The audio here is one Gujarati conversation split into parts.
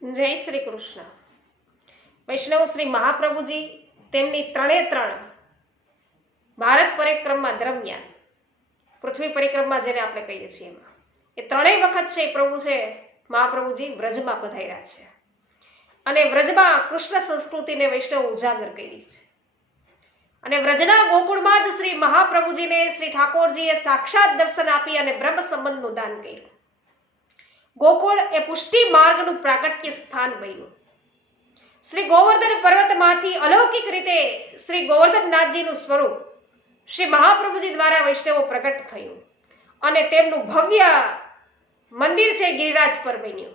જય શ્રી કૃષ્ણ। વૈષ્ણવ શ્રી મહાપ્રભુજી તેમની ત્રણે ત્રણ ભારત પરિક્રમા દરમિયાન પૃથ્વી પરિક્રમા જેને આપણે કહીએ છીએ એમાં એ ત્રણેય વખત છે પ્રભુ છે મહાપ્રભુજી વ્રજમાં પધાર્યા છે અને વ્રજમાં કૃષ્ણ સંસ્કૃતિને વૈષ્ણવ ઉજાગર કરી છે અને વ્રજના ગોકુળમાં જ શ્રી મહાપ્રભુજીને શ્રી ઠાકોરજીએ સાક્ષાત દર્શન આપી અને બ્રહ્મ સંબંધનું દાન કર્યું। ગોકુળ એ પુષ્ટિ માર્ગનું પ્રાગટ્ય સ્થાન બન્યું। શ્રી ગોવર્ધન પર્વતમાંથી અલૌકિક રીતે શ્રી ગોવર્ધનનાથજીનું સ્વરૂપ શ્રી મહાપ્રભુજી દ્વારા વૈષ્ણવો પ્રગટ થયું અને તેમનું ભવ્ય મંદિર છે ગિરિરાજ પર બન્યું।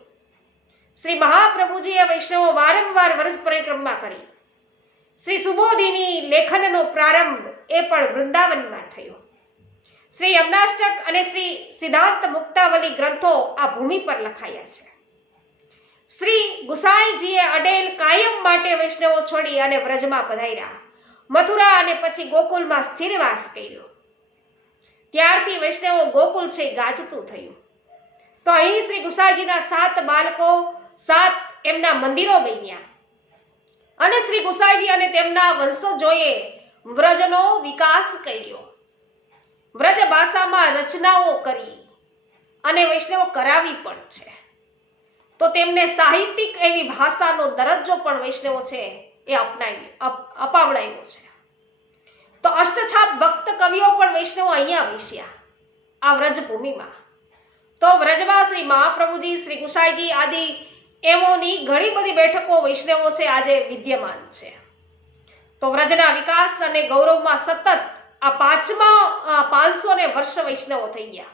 શ્રી મહાપ્રભુજીએ વૈષ્ણવો વારંવાર વ્રજ પરિક્રમા કરી। શ્રી સુબોધિની લેખનનો પ્રારંભ એ પણ વૃંદાવનમાં થયો। શ્રી યમનાષ્ટક અને શ્રી સિદ્ધાંત મુક્તાવલી ગ્રંથો આ ભૂમિ પર લખાયા છે। શ્રી ગુસાઈજીએ અડેલ કાયમ માટે વૈષ્ણવો છોડી અને વ્રજમાં પધાર્યા। મથુરા અને પછી ગોકુલમાં સ્થિરવાસ કર્યો। ત્યારથી વૈષ્ણવો ગોકુલ છે ગાજતું થયું। તો અહીં શ્રી ગુસાઈજીના 7 બાળકો 7 એમના મંદિરો બન્યા અને શ્રી ગુસાઈજી અને તેમના વંશજોએ વ્રજનો વિકાસ કર્યો। વ્રજ ભાષામાં રચનાઓ કરી અને વૈષ્ણવો કરાવી પણ છે। તો તેમને સાહિત્યિક એવી ભાષાનો દરજ્જો પણ વૈષ્ણવો છે એ અપાવડાવ્યો છે। તો અષ્ટછાપ ભક્ત કવિઓ પણ વૈષ્ણવો અહીંયા વસ્યા આ વ્રજભૂમિમાં। તો વ્રજમાં શ્રી મહાપ્રભુજી શ્રી ગુસાઈજી આદિ એમોની ઘણી બધી બેઠકો વૈષ્ણવો છે આજે વિદ્યમાન છે। તો વ્રજના વિકાસ અને ગૌરવમાં સતત આ 500 વર્ષ વૈષ્ણવો થઈ ગયા।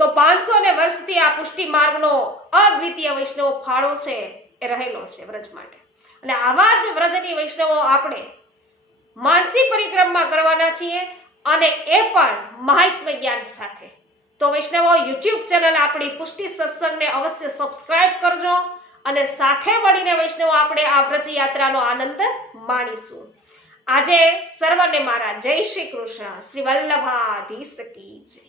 તો 500 વર્ષથી આ પુષ્ટિ માર્ગનો અદ્વિતીય વૈષ્ણવ ફાળો છે એ રહેલો છે વ્રજ માટે અને આવા જ વ્રજની વૈષ્ણવો આપણે માનસી પરિક્રમા કરવાના છીએ અને એ પણ મહાત્મ્ય જ્ઞાન સાથે। તો વૈષ્ણવો યુટ્યુબ ચેનલ આપણી પુષ્ટિ સત્સંગને અવશ્ય સબસ્ક્રાઇબ કરજો અને સાથે મળીને વૈષ્ણવો આપણે આ વ્રજ યાત્રાનો આનંદ માણીશું। આજે સર્વને મારા જય શ્રી કૃષ્ણ। શ્રી વલ્લભાધીશ કી જય।